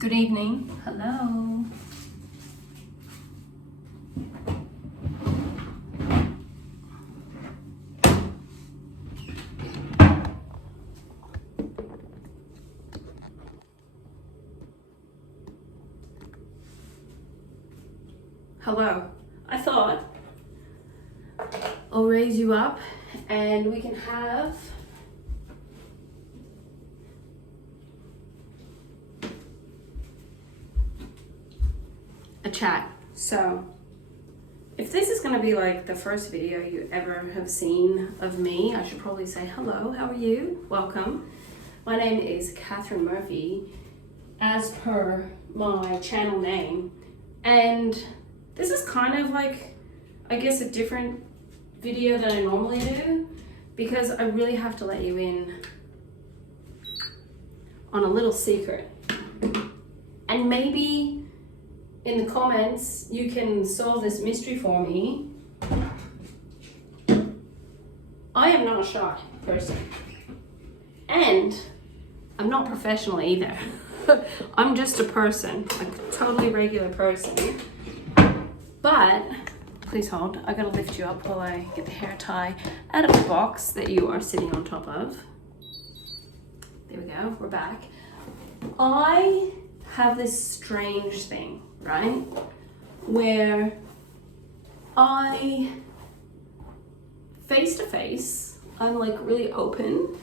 Good evening. Hello. Hello. I thought I'll raise you up and we can have a chat. So if this is going to be like the first video you ever have seen of me, I should probably say hello, how are you? Welcome. My name is Katherine Murphy, as per my channel name, and this is kind of like, I guess, a different video than I normally do, because I really have to let you in on a little secret. And maybe in the comments you can solve this mystery for me. I am not a shy person, and I'm not professional either. I'm just a person, a totally regular person. But please hold, I gotta lift you up while I get the hair tie out of the box that you are sitting on top of. There we go, we're back. I have this strange thing, right? Where I, face to face, I'm like really open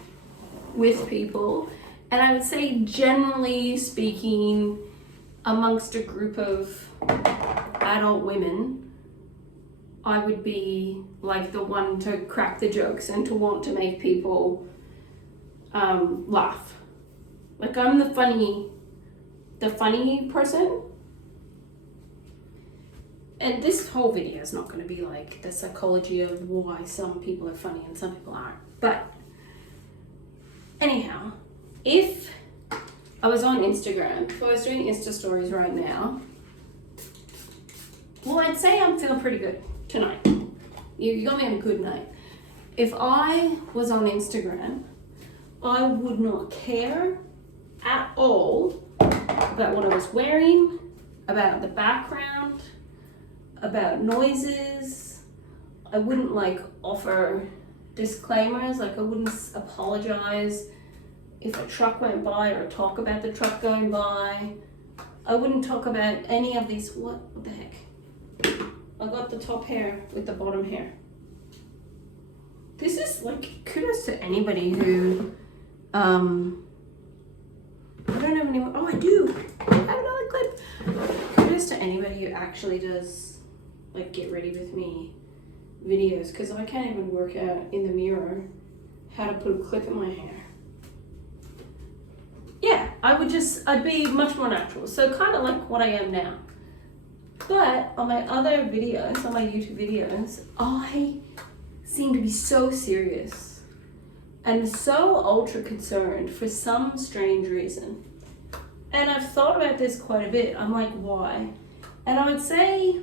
with people. And I would say, generally speaking, amongst a group of adult women, I would be like the one to crack the jokes and to want to make people laugh. Like, I'm the funny person. And this whole video is not going to be like the psychology of why some people are funny and some people aren't. But anyhow, if I was on Instagram, if I was doing Insta stories right now, well, I'd say I'm feeling pretty good tonight. You got me on a good night. If I was on Instagram, I would not care at all about what I was wearing, about the background, about noises. I wouldn't like offer disclaimers, like I wouldn't apologize if a truck went by or talk about the truck going by. I wouldn't talk about any of these. What the heck? I got the top hair with the bottom hair. This is like, kudos to anybody who, I don't have anyone, oh I do, I have another clip. Kudos to anybody who actually does like get ready with me videos, because I can't even work out in the mirror how to put a clip in my hair. Yeah, I'd be much more natural. So kind of like what I am now. But on my other videos, on my YouTube videos, I seem to be so serious and so ultra concerned for some strange reason. And I've thought about this quite a bit. I'm like, why? And I would say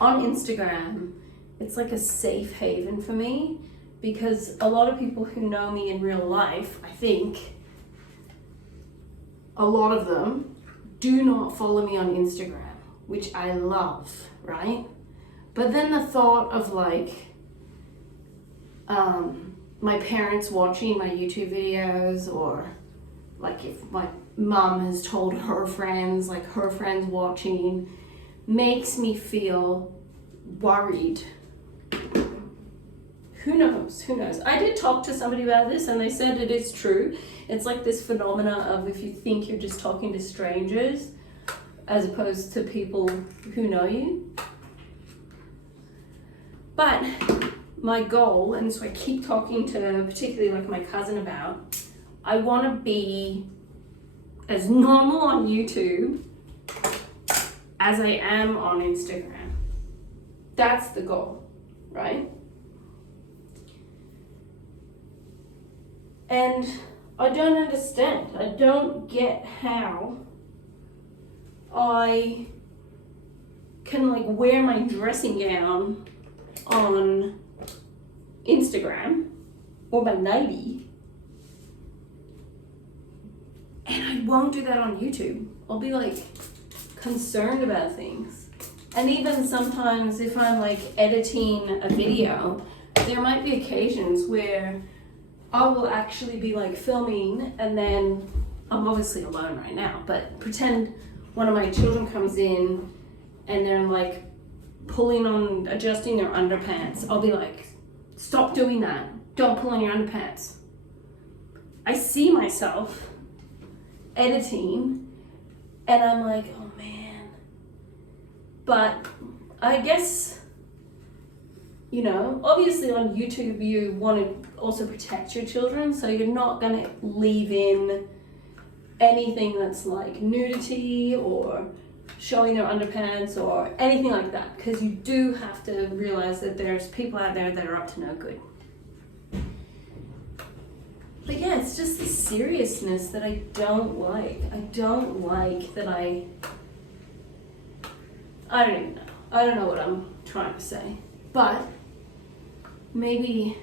on Instagram, it's like a safe haven for me, because a lot of people who know me in real life, I think, a lot of them do not follow me on Instagram, which I love, right? But then the thought of like my parents watching my YouTube videos, or like if my mom has told her friends, like her friends watching, makes me feel worried. Who knows? Who knows? I did talk to somebody about this and they said it is true. It's like this phenomena of if you think you're just talking to strangers as opposed to people who know you. But my goal, and so I keep talking to particularly like my cousin about, I want to be as normal on YouTube as I am on Instagram. That's the goal, right? And I don't understand. I don't get how I can like wear my dressing gown on Instagram, or my nightie, And I won't do that on YouTube. I'll be like concerned about things. And even sometimes if I'm like editing a video, there might be occasions where I will actually be like filming, and then I'm obviously alone right now, but pretend one of my children comes in and they're like pulling on, adjusting their underpants. I'll be like, stop doing that. Don't pull on your underpants. I see myself editing and I'm like, oh man. But I guess, you know, obviously on YouTube you want to also protect your children, so you're not going to leave in anything that's like nudity or showing their underpants or anything like that, because you do have to realize that there's people out there that are up to no good. But yeah, it's just the seriousness that I don't like. I don't like that I don't even know. I don't know what I'm trying to say. But maybe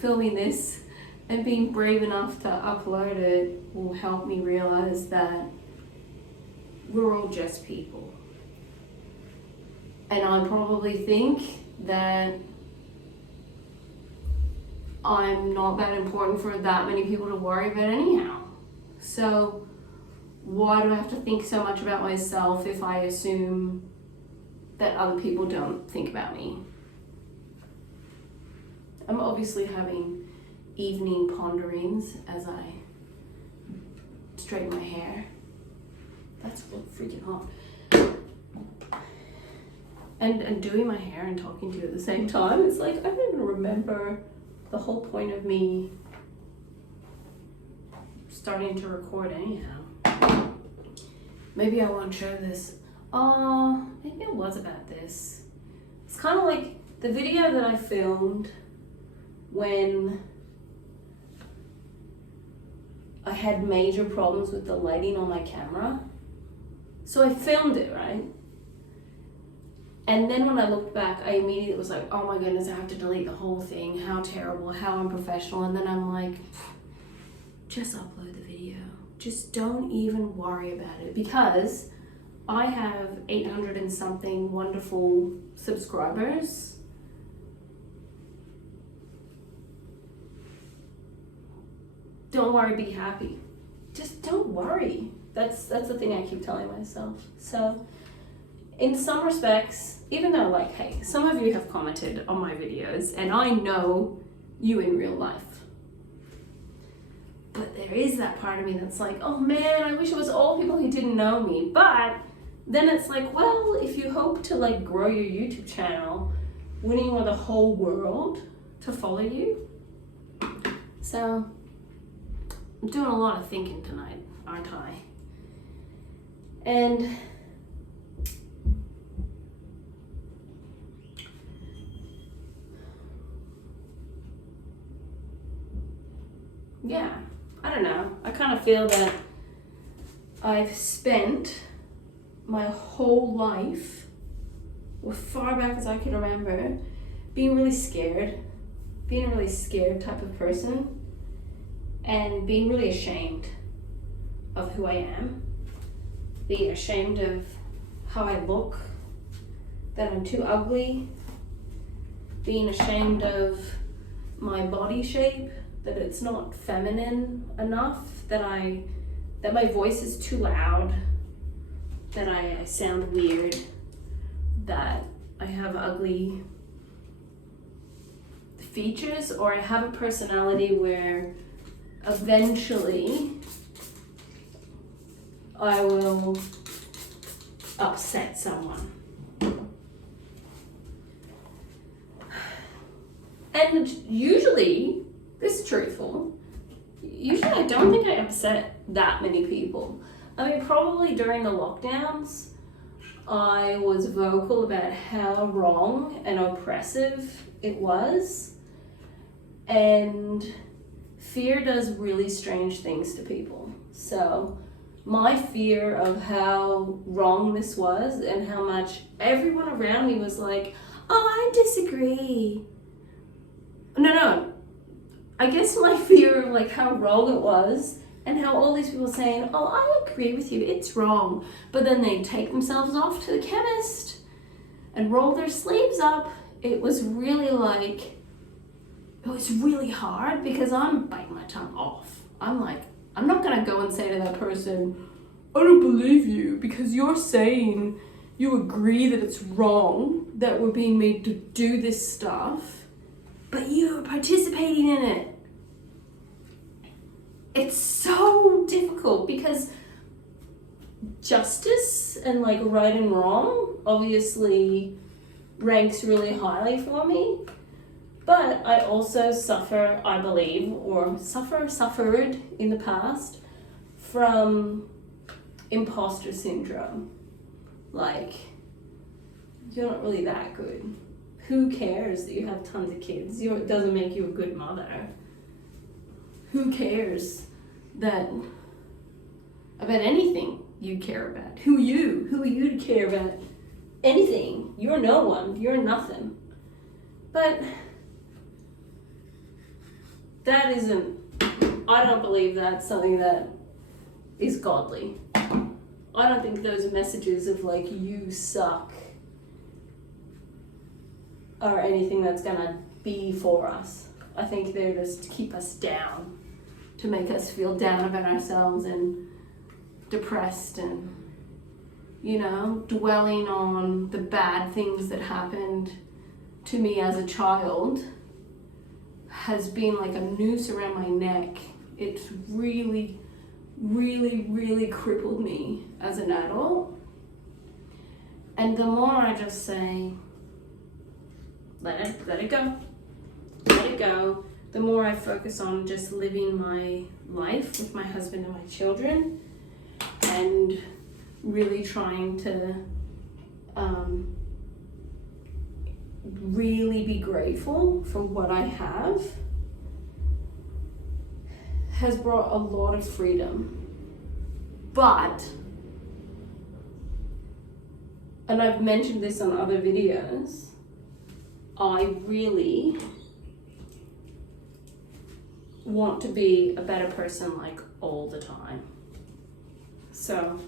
filming this and being brave enough to upload it will help me realize that we're all just people. And I probably think that I'm not that important for that many people to worry about anyhow. So why do I have to think so much about myself if I assume that other people don't think about me? I'm obviously having evening ponderings as I straighten my hair. That's freaking hot. And doing my hair and talking to you at the same time, it's like I don't even remember the whole point of me starting to record anyhow. Maybe I won't show this. Maybe it was about this. It's kind of like the video that I filmed when I had major problems with the lighting on my camera. So I filmed it, right? And then when I looked back, I immediately was like, oh my goodness, I have to delete the whole thing. How terrible, how unprofessional. And then I'm like, just upload the video. Just don't even worry about it, because I have 800 and something wonderful subscribers. Don't worry, be happy. Just don't worry. That's the thing I keep telling myself. So in some respects, even though like, hey, some of you have commented on my videos and I know you in real life, but there is that part of me that's like, oh man, I wish it was all people who didn't know me. But then it's like, well, if you hope to like grow your YouTube channel, wouldn't you want the whole world to follow you? So I'm doing a lot of thinking tonight, aren't I? And yeah, I don't know. I kind of feel that I've spent my whole life, or far back as I can remember, being a really scared type of person, and being really ashamed of who I am, being ashamed of how I look, that I'm too ugly, being ashamed of my body shape, that it's not feminine enough, that my voice is too loud, that I sound weird, that I have ugly features, or I have a personality where eventually I will upset someone. And usually, this is truthful, usually I don't think I upset that many people. I mean, probably during the lockdowns, I was vocal about how wrong and oppressive it was. And fear does really strange things to people. So my fear of how wrong this was and how much everyone around me was like, oh, I disagree. No. I guess my fear of like how wrong it was And how all these people saying, oh, I agree with you, it's wrong. But then they take themselves off to the chemist and roll their sleeves up. It was really hard because I'm biting my tongue off. I'm like, I'm not gonna go and say to that person, I don't believe you because you're saying you agree that it's wrong that we're being made to do this stuff, but you're participating in it. It's so difficult because justice and like right and wrong obviously ranks really highly for me. But I also suffer, I believe, or suffered in the past from imposter syndrome. Like, you're not really that good. Who cares that you have tons of kids? It doesn't make you a good mother. Who cares about anything you care about? Who are you to care about anything? You're no one. You're nothing. But that isn't, I don't believe that's something that is godly. I don't think those messages of like, you suck, are anything that's gonna be for us. I think they're just to keep us down, to make us feel down about ourselves and depressed and, you know, dwelling on the bad things that happened to me as a child has been like a noose around my neck. It's really, really, really crippled me as an adult. And the more I just say, let it go, the more I focus on just living my life with my husband and my children and really trying to really be grateful for what I have, has brought a lot of freedom. But, and I've mentioned this on other videos, I really want to be a better person like all the time. So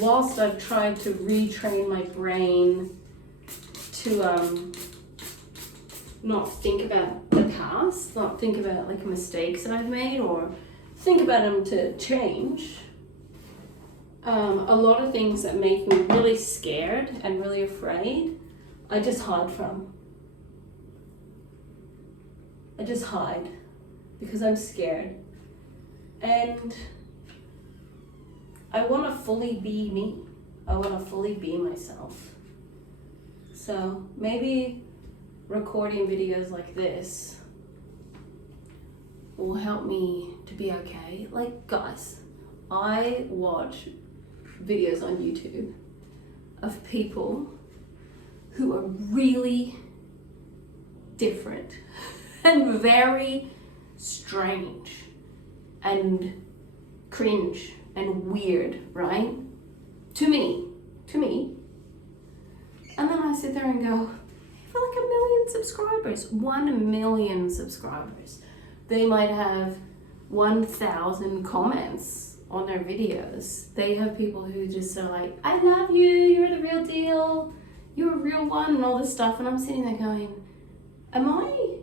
whilst I've tried to retrain my brain to not think about the past, not think about like mistakes that I've made or think about them to change, a lot of things that make me really scared and really afraid, I just hide from. I just hide because I'm scared. And I want to fully be me. I want to fully be myself. So maybe recording videos like this will help me to be okay. Like, guys, I watch videos on YouTube of people who are really different and very strange and cringe and weird, right? To me. And then I sit there and go, for like 1 million subscribers, 1 million subscribers. They might have 1,000 comments on their videos. They have people who just are like, I love you, you're the real deal, you're a real one, and all this stuff. And I'm sitting there going, am I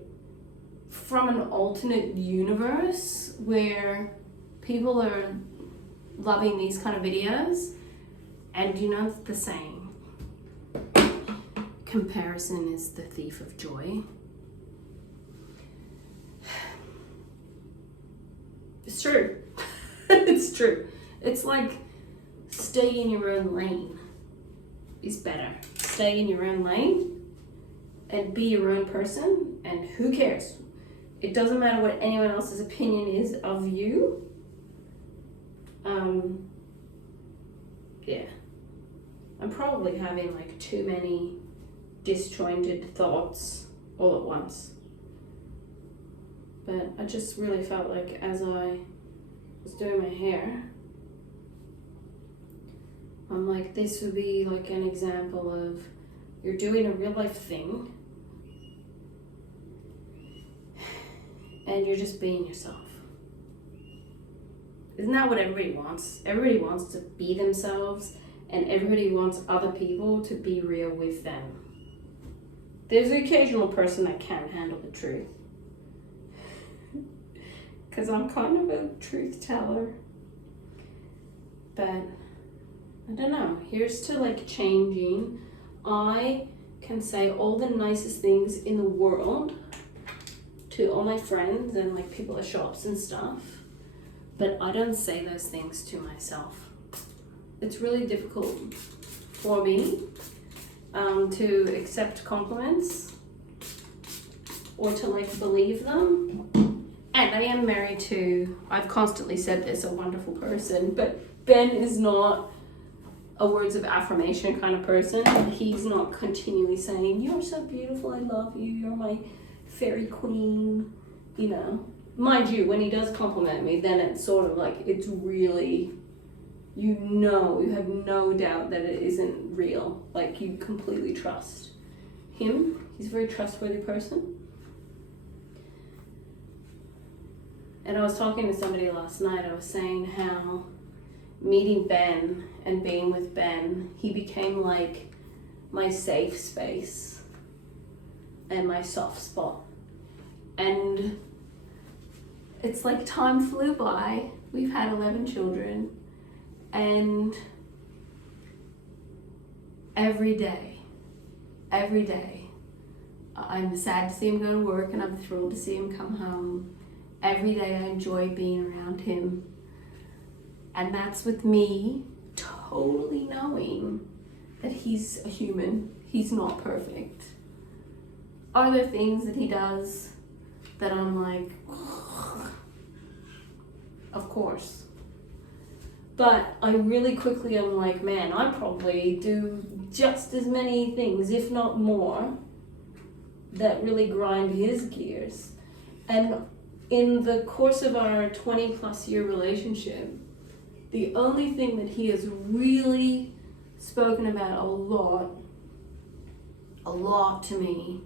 from an alternate universe where people are loving these kind of videos? And you know the saying, comparison is the thief of joy. It's true. It's true. It's like, stay in your own lane is better. Stay in your own lane and be your own person, and who cares? It doesn't matter what anyone else's opinion is of you. Yeah. I'm probably having like too many disjointed thoughts all at once. But I just really felt like as I was doing my hair, I'm like, this would be like an example of you're doing a real life thing and you're just being yourself. Isn't that what everybody wants? Everybody wants to be themselves, and everybody wants other people to be real with them. There's the occasional person that can't handle the truth. Because I'm kind of a truth teller. But, I don't know. Here's to like changing. I can say all the nicest things in the world to all my friends and like people at shops and stuff. But I don't say those things to myself. It's really difficult for me to accept compliments or to like believe them. And I am married to, I've constantly said this, a wonderful person, but Ben is not a words of affirmation kind of person. He's not continually saying, you're so beautiful, I love you, you're my fairy queen, you know. Mind you, when he does compliment me, then it's sort of like, it's really, you have no doubt that it isn't real. Like, you completely trust him. He's a very trustworthy person. And I was talking to somebody last night, I was saying how meeting Ben and being with Ben, he became like my safe space and my soft spot. And it's like time flew by. We've had 11 children, and every day, I'm sad to see him go to work and I'm thrilled to see him come home. Every day I enjoy being around him. And that's with me totally knowing that he's a human. He's not perfect. Are there things that he does that I'm like, of course. But I really quickly am like, man, I probably do just as many things, if not more, that really grind his gears. And in the course of our 20 plus year relationship, the only thing that he has really spoken about a lot to me,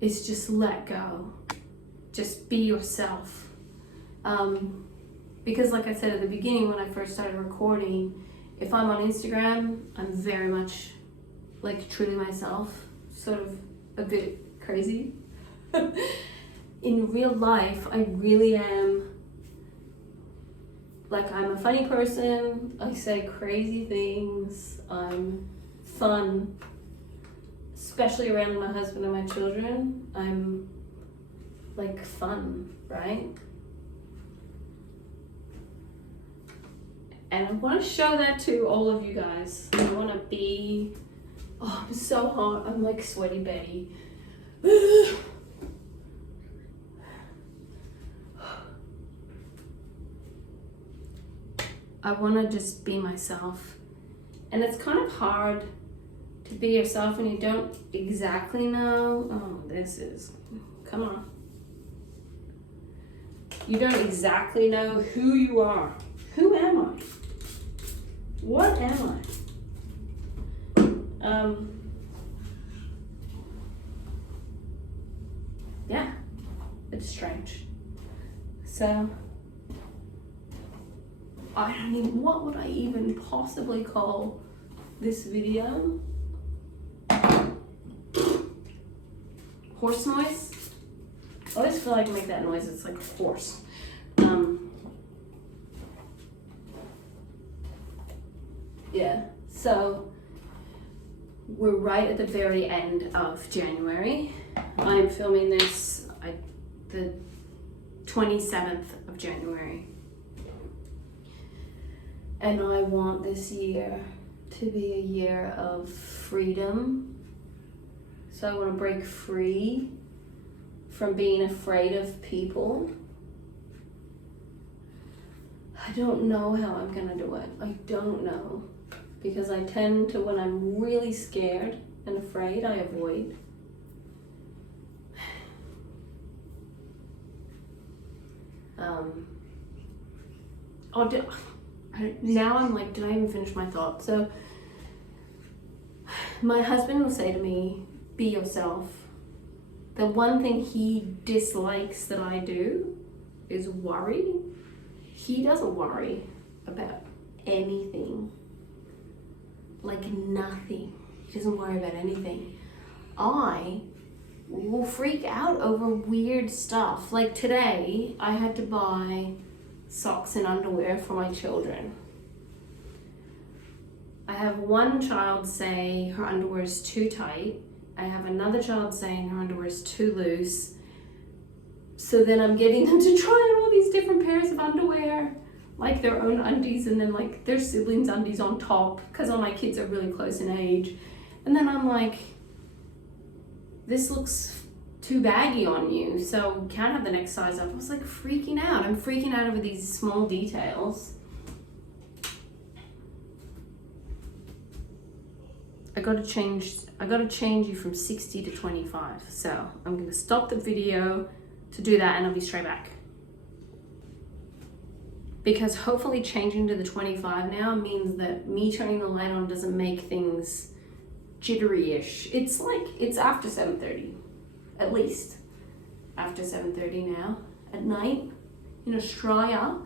is just let go. Just be yourself. Because like I said at the beginning when I first started recording, if I'm on Instagram, I'm very much like truly myself, sort of a bit crazy. In real life, I really am, like, I'm a funny person, I say crazy things, I'm fun, especially around my husband and my children. I'm like fun, right? And I want to show that to all of you guys. I want to be, oh, I'm so hot, I'm like sweaty Betty. I want to just be myself. And it's kind of hard to be yourself when you don't exactly know, come on. You don't exactly know who you are. Who am I? What am I? Yeah, it's strange. So, what would I even possibly call this video? Horse noise? I always feel like I make that noise, it's like a horse. Yeah, so we're right at the very end of January. I'm filming this the 27th of January. And I want this year to be a year of freedom. So I want to break free from being afraid of people. I don't know how I'm gonna do it. I don't know. Because I tend to, when I'm really scared and afraid, I avoid. Now I'm like, did I even finish my thought? So, my husband will say to me, be yourself. The one thing he dislikes that I do is worry. He doesn't worry about anything. Like nothing. He doesn't worry about anything. I will freak out over weird stuff. Like today, I had to buy socks and underwear for my children. I have one child say her underwear is too tight. I have another child saying her underwear is too loose. So then I'm getting them to try on all these different pairs of underwear, like their own undies and then like their siblings' undies on top, because all my kids are really close in age. And then I'm like, this looks too baggy on you, so can't have the next size up. I was like freaking out. I'm freaking out over these small details. I gotta change you from 60 to 25. So I'm gonna stop the video to do that and I'll be straight back. Because hopefully changing to the 25 now means that me turning the light on doesn't make things jittery-ish. It's like, it's after 7:30, at least. After 7:30 now, at night, in Australia.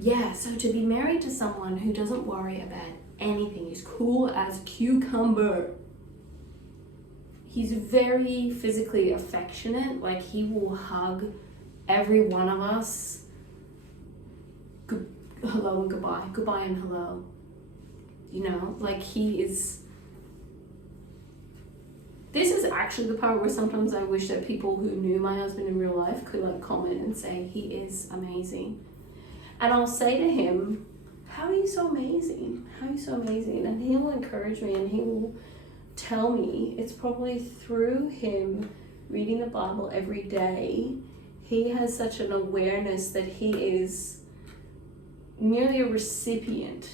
Yeah, so to be married to someone who doesn't worry about anything, he's cool as a cucumber. He's very physically affectionate, like he will hug every one of us. Hello and goodbye, goodbye and hello. You know, like he is. This is actually the part where sometimes I wish that people who knew my husband in real life could like comment and say he is amazing. And I'll say to him, how are you so amazing? How are you so amazing? And he will encourage me and he will tell me it's probably through him reading the Bible every day. He has such an awareness that he is merely a recipient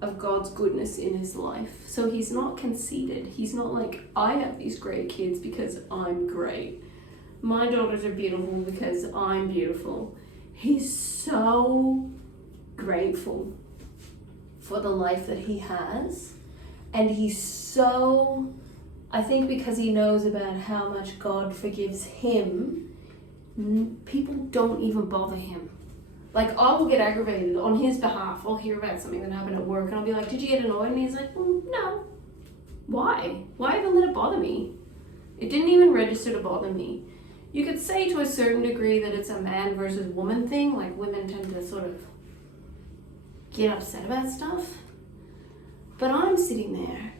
of God's goodness in his life. So he's not conceited. He's not like, I have these great kids because I'm great. My daughters are beautiful because I'm beautiful. He's so grateful for the life that he has. And he's so, I think because he knows about how much God forgives him, people don't even bother him. Like, I will get aggravated on his behalf. I'll hear about something that happened at work and I'll be like, did you get annoyed? And he's like, no. Why? Why even let it bother me? It didn't even register to bother me. You could say to a certain degree that it's a man versus woman thing. Like, women tend to sort of get upset about stuff. But I'm sitting there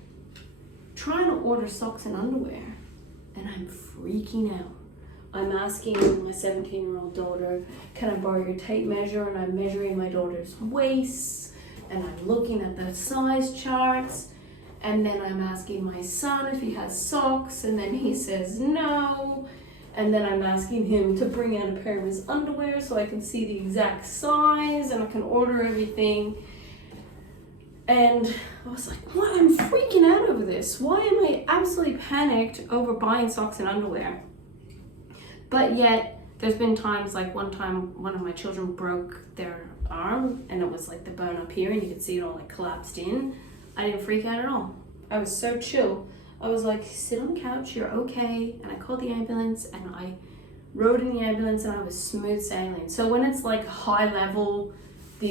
trying to order socks and underwear and I'm freaking out. I'm asking my 17-year-old daughter, can I borrow your tape measure? And I'm measuring my daughter's waist and I'm looking at the size charts. And then I'm asking my son if he has socks and then he says no. And then I'm asking him to bring out a pair of his underwear so I can see the exact size and I can order everything. And I was like, what? I'm freaking out over this. Why am I absolutely panicked over buying socks and underwear? But yet, there's been times, like one time, one of my children broke their arm and it was like the bone up here and you could see it all like collapsed in. I didn't freak out at all. I was so chill. I was like, sit on the couch, you're okay. And I called the ambulance and I rode in the ambulance and I was smooth sailing. So when it's like high level,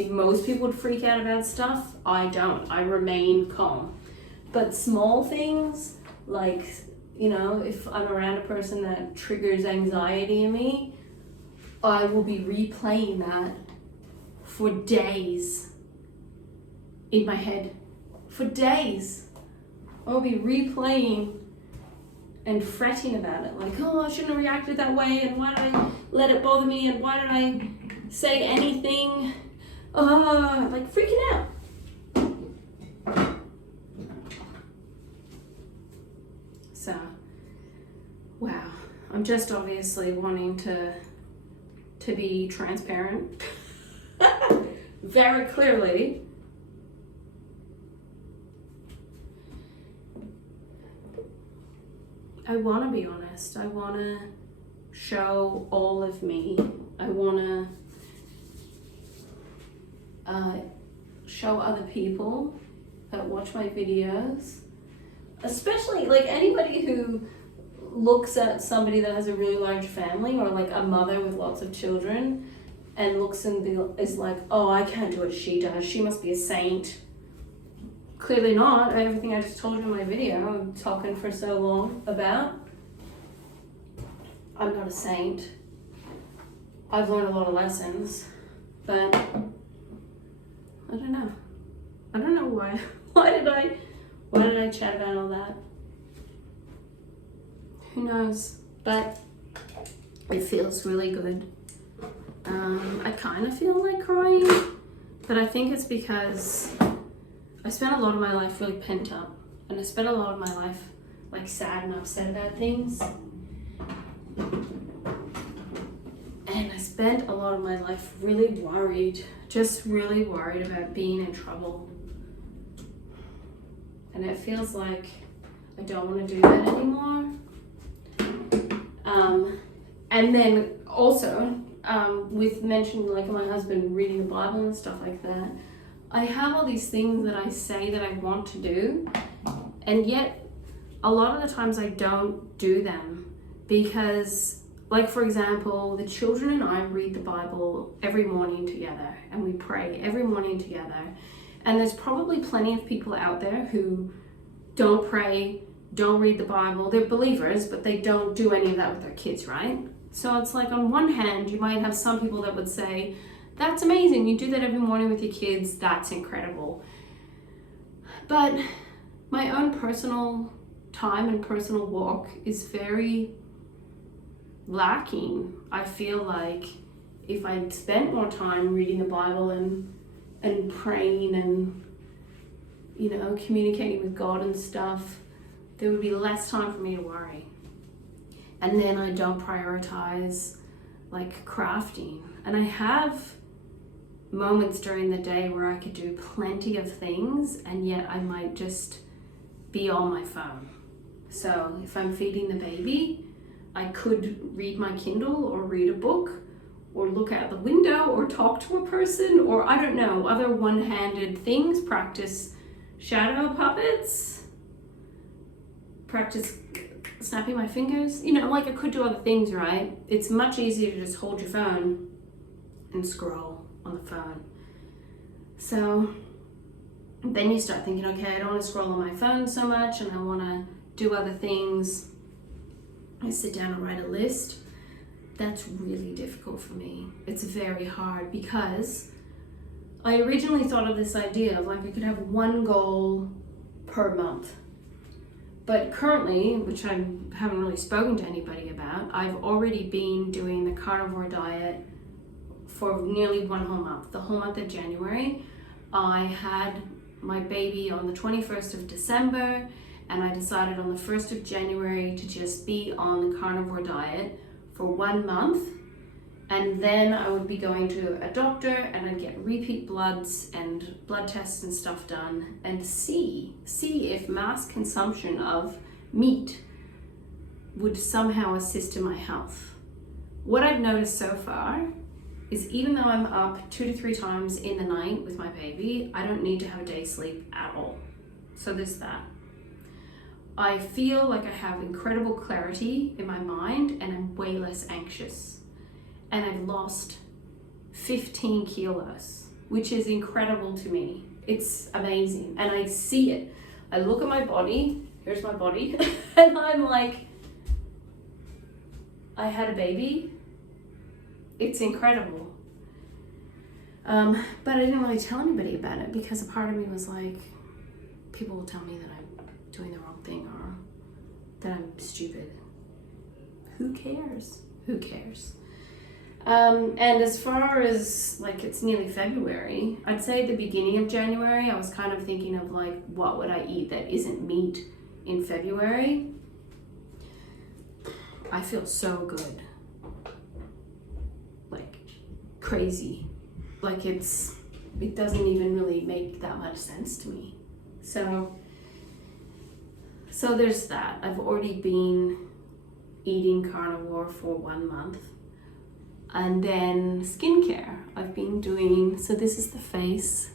most people would freak out about stuff. I don't. I remain calm. But small things, like, you know, if I'm around a person that triggers anxiety in me, I will be replaying that for days in my head. For days. I'll be replaying and fretting about it. Like, oh, I shouldn't have reacted that way, and why did I let it bother me, and why did I say anything? Like freaking out. So, wow. I'm just obviously wanting to be transparent. Very clearly. I want to be honest. I want to show all of me. I want to show other people that watch my videos, especially like anybody who looks at somebody that has a really large family, or like a mother with lots of children, and looks and is like, oh, I can't do what she does, she must be a saint. Clearly not. Everything I just told you in my video, I'm talking for so long about. I'm not a saint. I've learned a lot of lessons, but I don't know. I don't know why. Why did I chat about all that? Who knows? But it feels really good. I kind of feel like crying, but I think it's because I spent a lot of my life really pent up, and I spent a lot of my life like sad and upset about things. And I spent a lot of my life really worried, just really worried about being in trouble. And it feels like I don't want to do that anymore. And then also, with mentioning like my husband reading the Bible and stuff like that, I have all these things that I say that I want to do, and yet a lot of the times I don't do them because, like for example, the children and I read the Bible every morning together, and we pray every morning together. And there's probably plenty of people out there who don't pray, don't read the Bible. They're believers, but they don't do any of that with their kids, right? So it's like, on one hand, you might have some people that would say, that's amazing, you do that every morning with your kids, that's incredible. But my own personal time and personal walk is very lacking. I feel like if I'd spent more time reading the Bible and praying and, you know, communicating with God and stuff, there would be less time for me to worry. And then I don't prioritize like crafting. And I have moments during the day where I could do plenty of things, and yet I might just be on my phone. So if I'm feeding the baby, I could read my Kindle or read a book or look out the window or talk to a person, or I don't know, other one-handed things, practice shadow puppets, practice snapping my fingers. You know, like I could do other things, right? It's much easier to just hold your phone and scroll on the phone. So then you start thinking, okay, I don't want to scroll on my phone so much, and I want to do other things. I sit down and write a list. That's really difficult for me. It's very hard because I originally thought of this idea of like I could have one goal per month. But currently, which I haven't really spoken to anybody about, I've already been doing the carnivore diet for nearly one whole month. The whole month of January. I had my baby on the 21st of December, and I decided on the 1st of January to just be on the carnivore diet for 1 month. And then I would be going to a doctor, and I'd get repeat bloods and blood tests and stuff done, and see if mass consumption of meat would somehow assist in my health. What I've noticed so far is even though I'm up 2 to 3 times in the night with my baby, I don't need to have a day's sleep at all. So there's that. I feel like I have incredible clarity in my mind, and I'm way less anxious. And I've lost 15 kilos, which is incredible to me. It's amazing. And I see it. I look at my body, here's my body, and I'm like, I had a baby. It's incredible. But I didn't really tell anybody about it because a part of me was like, people will tell me that I'm doing the wrong thing or that I'm stupid. Who cares? Who cares? And as far as like it's nearly February, I'd say at the beginning of January, I was kind of thinking of like, what would I eat that isn't meat in February? I feel so good. Like crazy. Like it doesn't even really make that much sense to me. So there's that. I've already been eating carnivore for 1 month. And then skincare I've been doing. So this is the face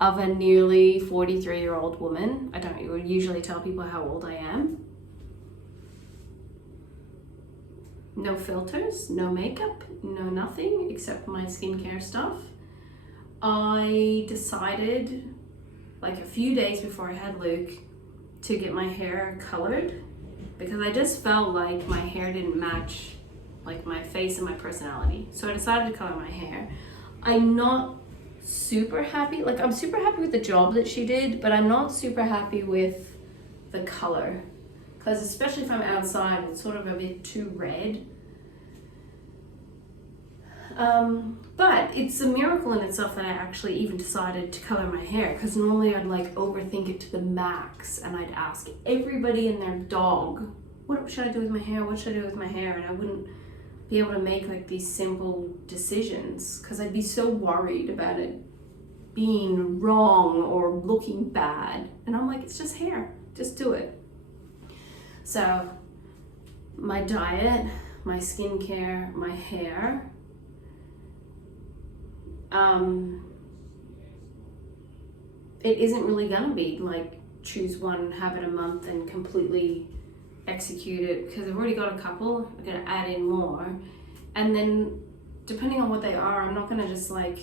of a nearly 43-year-old woman. I don't usually tell people how old I am. no filters, no makeup, no nothing except my skincare stuff. I decided like a few days before I had Luke to get my hair colored because I just felt like my hair didn't match like my face and my personality. So I decided to color my hair. I'm not super happy, like I'm super happy with the job that she did, but I'm not super happy with the color because especially if I'm outside, it's sort of a bit too red. But it's a miracle in itself that I actually even decided to color my hair, because normally I'd like overthink it to the max and I'd ask everybody and their dog, what should I do with my hair? What should I do with my hair? And I wouldn't be able to make like these simple decisions because I'd be so worried about it being wrong or looking bad. And I'm like, it's just hair, just do it. So my diet, my skincare, my hair, it isn't really gonna be like choose one habit a month and completely execute it, because I've already got a couple. I'm gonna add in more, and then depending on what they are, I'm not gonna just like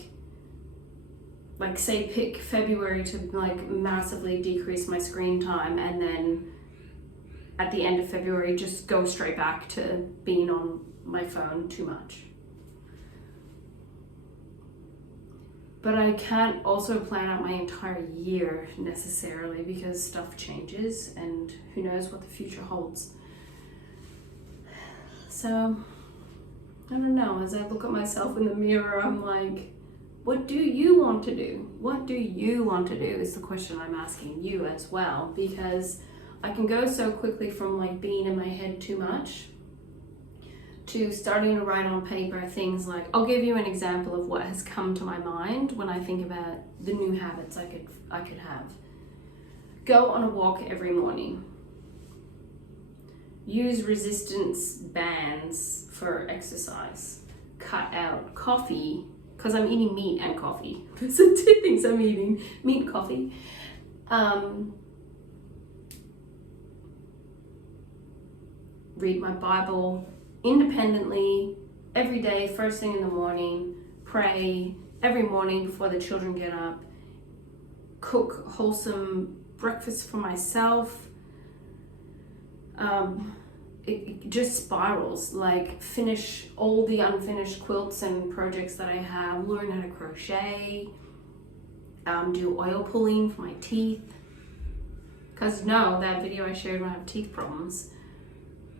say pick February to like massively decrease my screen time and then at the end of February just go straight back to being on my phone too much. But I can't also plan out my entire year necessarily because stuff changes and who knows what the future holds. So, I don't know, as I look at myself in the mirror, I'm like, what do you want to do? What do you want to do is the question I'm asking you as well, because I can go so quickly from like being in my head too much to starting to write on paper things like, I'll give you an example of what has come to my mind when I think about the new habits I could have. Go on a walk every morning. Use resistance bands for exercise. Cut out coffee, because I'm eating meat and coffee. Those are two things I'm eating, meat and coffee. Read my Bible independently every day, first thing in the morning. Pray every morning before the children get up. Cook wholesome breakfast for myself. It just spirals, like finish all the unfinished quilts and projects that I have, learn how to crochet, do oil pulling for my teeth. Because no, that video I shared when I have teeth problems,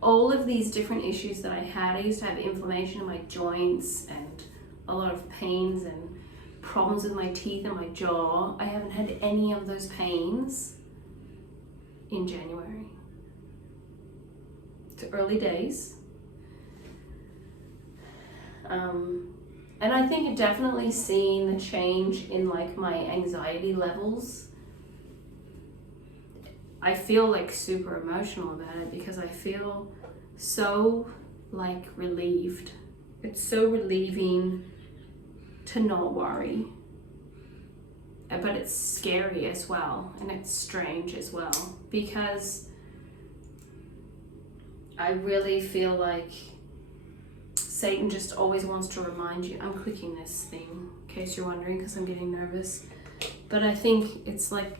all of these different issues that I had, I used to have inflammation in my joints and a lot of pains and problems with my teeth and my jaw. I haven't had any of those pains in January. It's early days. And I think definitely seeing the change in like my anxiety levels. I feel like super emotional about it because I feel so like relieved. It's so relieving to not worry. But it's scary as well, and it's strange as well, because I really feel like Satan just always wants to remind you. I'm clicking this thing in case you're wondering because I'm getting nervous. But I think it's like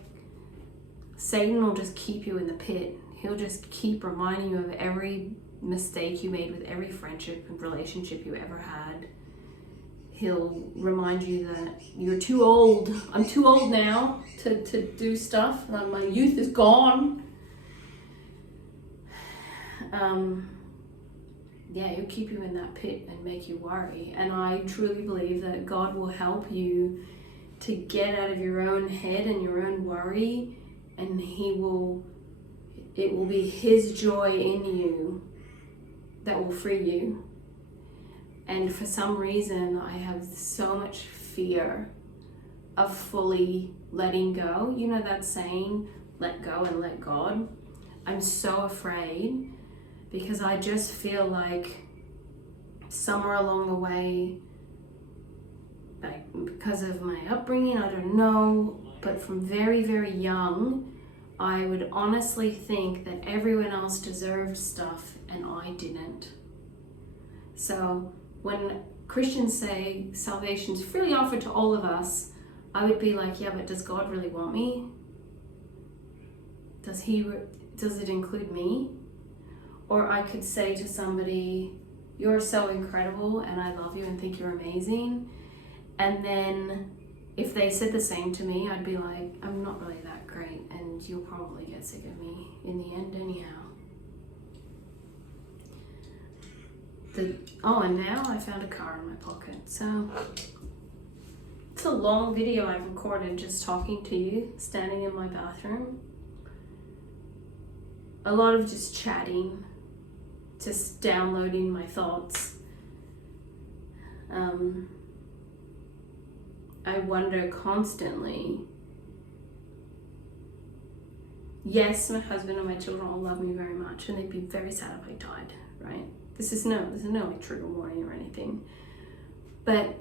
Satan will just keep you in the pit. He'll just keep reminding you of every mistake you made with every friendship and relationship you ever had. He'll remind you that you're too old. I'm too old now to do stuff. My youth is gone. Yeah, he'll keep you in that pit and make you worry. And I truly believe that God will help you to get out of your own head and your own worry, and it will be his joy in you that will free you. And for some reason, I have so much fear of fully letting go. You know that saying, let go and let God? I'm so afraid because I just feel like somewhere along the way, like because of my upbringing, I don't know, but from very, very young, I would honestly think that everyone else deserved stuff and I didn't. So when Christians say salvation's freely offered to all of us, I would be like, yeah, but does God really want me? Does it include me? Or I could say to somebody, you're so incredible and I love you and think you're amazing. And then if they said the same to me, I'd be like, I'm not really that great and you'll probably get sick of me in the end anyhow. And now I found a car in my pocket. So it's a long video I've recorded just talking to you, standing in my bathroom. A lot of just chatting, just downloading my thoughts. I wonder constantly, yes, my husband and my children all love me very much and they'd be very sad if I died, right? This is no like trigger warning or anything. But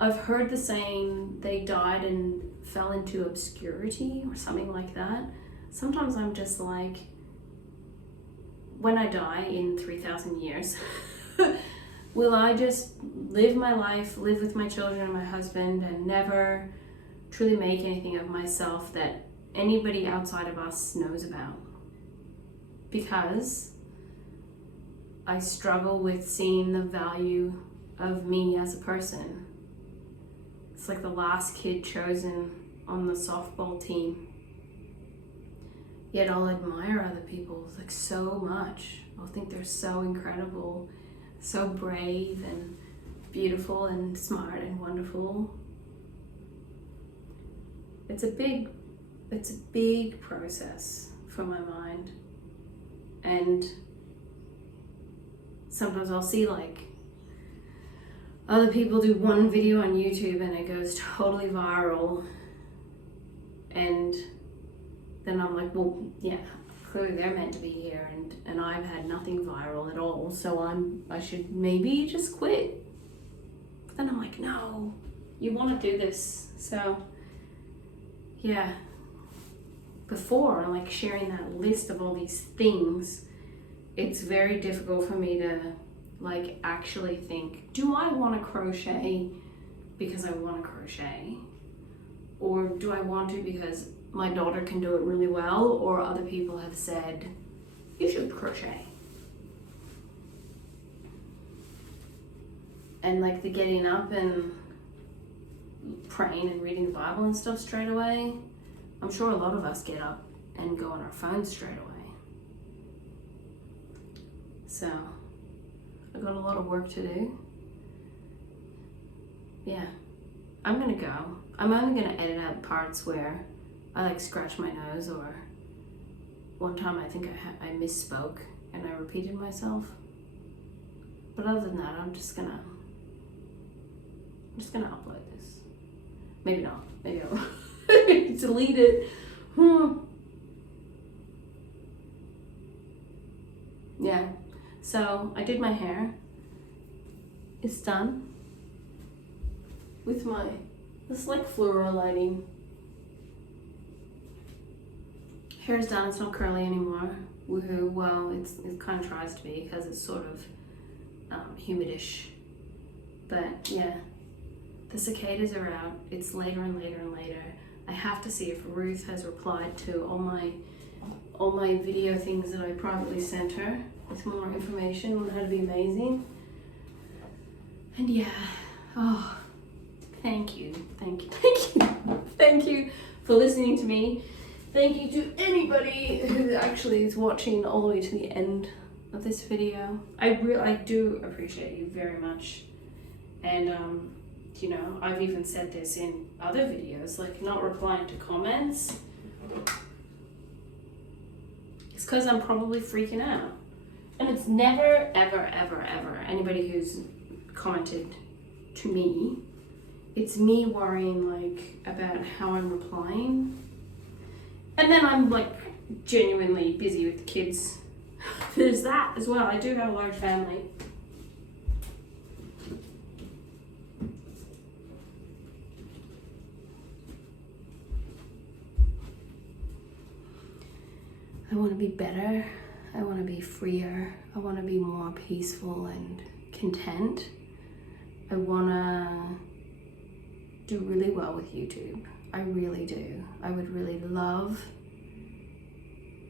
I've heard the saying, they died and fell into obscurity or something like that. Sometimes I'm just like, when I die in 3,000 years, will I just live my life, live with my children and my husband, and never truly make anything of myself that anybody outside of us knows about? Because I struggle with seeing the value of me as a person. It's like the last kid chosen on the softball team. Yet I'll admire other people like so much. I'll think they're so incredible, so brave and beautiful and smart and wonderful. It's a big process for my mind. And sometimes I'll see like other people do one video on YouTube and it goes totally viral, and then I'm like, well, yeah, clearly they're meant to be here, and I've had nothing viral at all, so I should maybe just quit. But then I'm like, no, you want to do this. So yeah, before like sharing that list of all these things, it's very difficult for me to like actually think, do I want to crochet because I want to crochet? Or do I want to because my daughter can do it really well, or other people have said, you should crochet? And like the getting up and praying and reading the Bible and stuff straight away, I'm sure a lot of us get up and go on our phones straight away. So I've got a lot of work to do. Yeah, I'm gonna go. I'm only gonna edit out parts where I like scratch my nose, or one time I think I misspoke and I repeated myself. But other than that, I'm just gonna upload this. Maybe not. Maybe I'll delete it. Yeah. So I did my hair. It's done. With this like fluoro lighting. Hair's done, it's not curly anymore. Woohoo. Well, it kind of tries to be because it's sort of humidish. But yeah, the cicadas are out. It's later and later and later. I have to see if Ruth has replied to all my video things that I privately sent her with more information on how to be amazing. And yeah, oh, thank you for listening to me. Thank you to anybody who actually is watching all the way to the end of this video. I do appreciate you very much. And you know, I've even said this in other videos, like not replying to comments. It's because I'm probably freaking out. And it's never, ever, ever, ever anybody who's commented to me. It's me worrying like about how I'm replying. And then I'm like genuinely busy with the kids. There's that as well. I do have a large family. I want to be better. I want to be freer. I want to be more peaceful and content. I want to do really well with YouTube. I really do. I would really love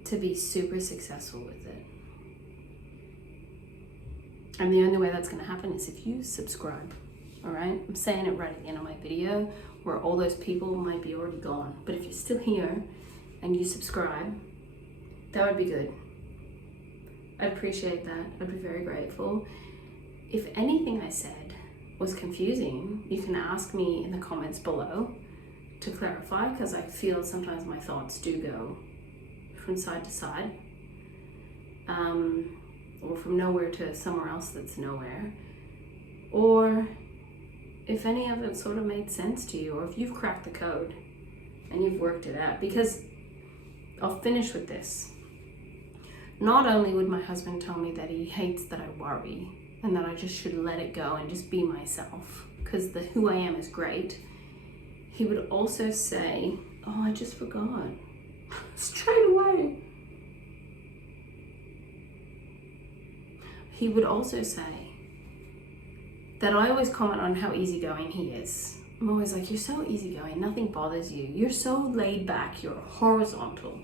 to be super successful with it. And the only way that's going to happen is if you subscribe. All right? I'm saying it right at the end of my video, where all those people might be already gone. But if you're still here and you subscribe, that would be good. I'd appreciate that. I'd be very grateful. If anything I said was confusing, you can ask me in the comments below to clarify, because I feel sometimes my thoughts do go from side to side, or from nowhere to somewhere else that's nowhere. Or if any of it sort of made sense to you, or if you've cracked the code and you've worked it out. Because I'll finish with this. Not only would my husband tell me that he hates that I worry and that I just should let it go and just be myself, because the who I am is great, he would also say, oh, I just forgot. Straight away. He would also say that I always comment on how easygoing he is. I'm always like, you're so easygoing, nothing bothers you. You're so laid back, you're horizontal.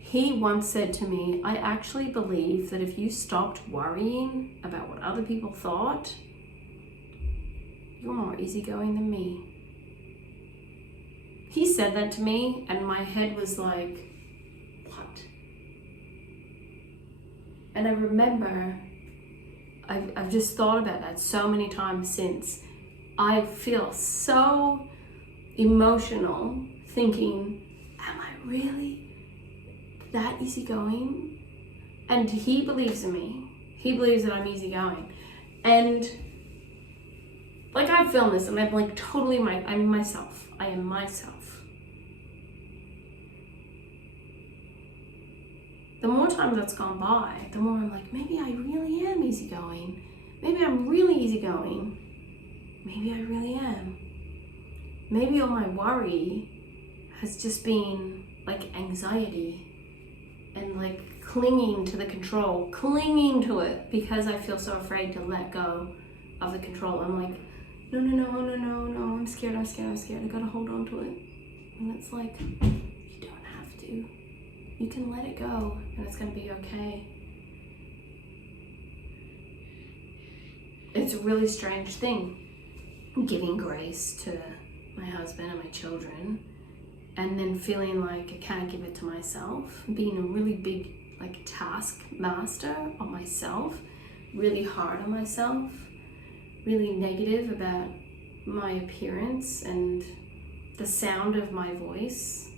He once said to me, I actually believe that if you stopped worrying about what other people thought, you're more easygoing than me. He said that to me, and my head was like, what? And I remember, I've just thought about that so many times since. I feel so emotional thinking, am I really that easygoing? And he believes in me. He believes that I'm easygoing. And like, I filmed this and I'm like totally I'm myself. I am myself. The more time that's gone by, the more I'm like, maybe I really am easygoing. Maybe I'm really easygoing. Maybe I really am. Maybe all my worry has just been like anxiety and like clinging to the control, clinging to it because I feel so afraid to let go of the control. I'm like, no, I'm scared. I gotta hold on to it. And it's like, you don't have to. You can let it go and it's gonna be okay. It's a really strange thing, giving grace to my husband and my children, and then feeling like I can't give it to myself, being a really big like taskmaster on myself, really hard on myself, really negative about my appearance and the sound of my voice.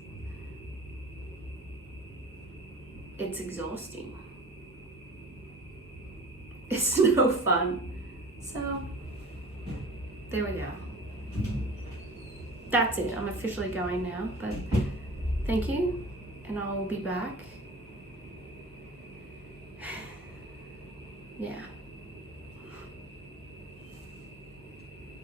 It's exhausting. It's no fun. So, there we go. That's it. I'm officially going now, but thank you, and I'll be back. Yeah.